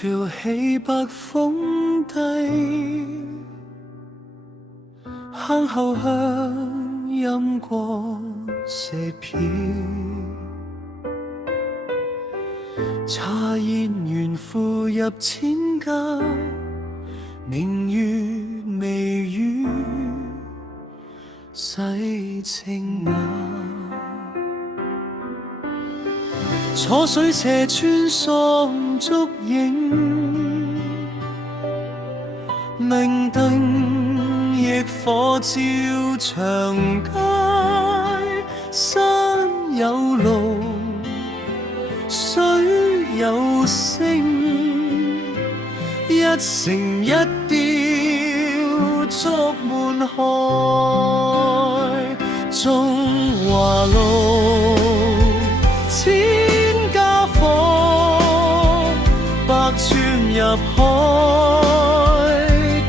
潮起北風低，坑後香陰過斜片，茶煙緣付入千家，明月微雨洗清雅。楚水斜穿梭竹影，明燈亦火照長街。山有路，水有聲，一城一調竹滿海。中華路千家房，百川入海，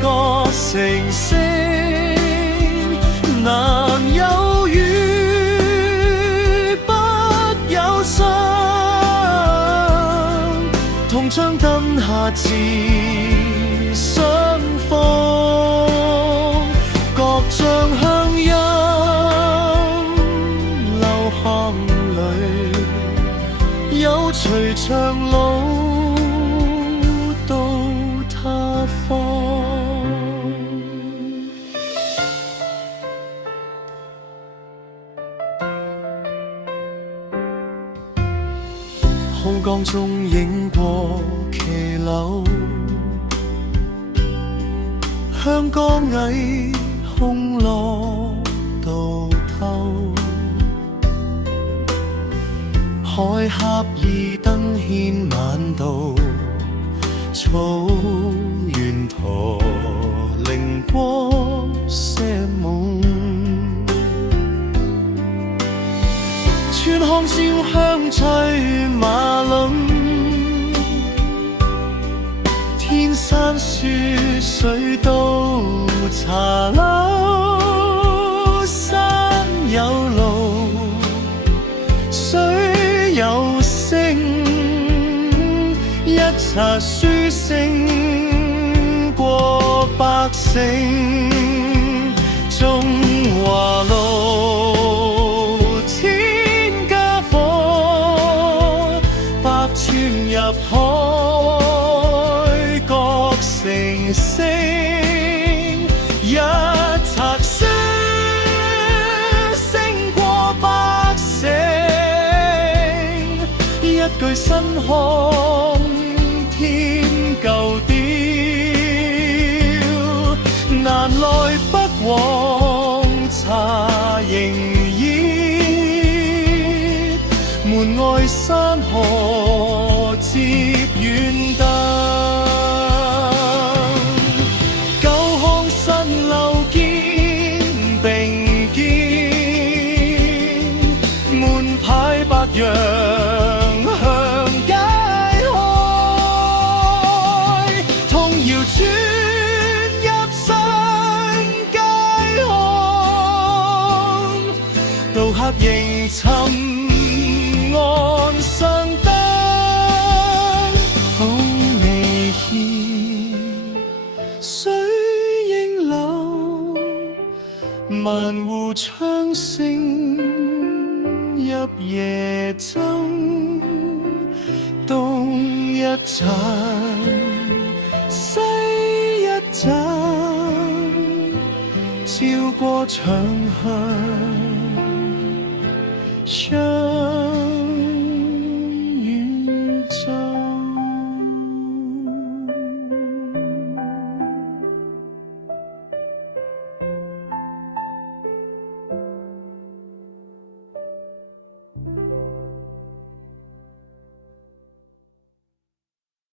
各城聲難有雨，不有霜，同將燈下自相逢，各將鄉音流巷裏，有隨長路到他方。浩江中影過騎樓，香江矮空落到頭，海峽二燈牽晚道，草原駝凌波些夢，川巷燒香吹馬輪，天山雪水都茶樓，山有路，水有聲，一茶書勝過百姓。中華路千家房，百川入海，各城聲一冊書勝過百姓。一句新腔添舊調，難來北往茶營熱，門外山河接遠燈。舊巷新樓肩並肩，門牌白楊向街開，童謠傳入新街巷，渡客迎尋岸上燈，風微歇，水應流，萬戶唱聲入夜晝，東一盞西一盞，照過長巷。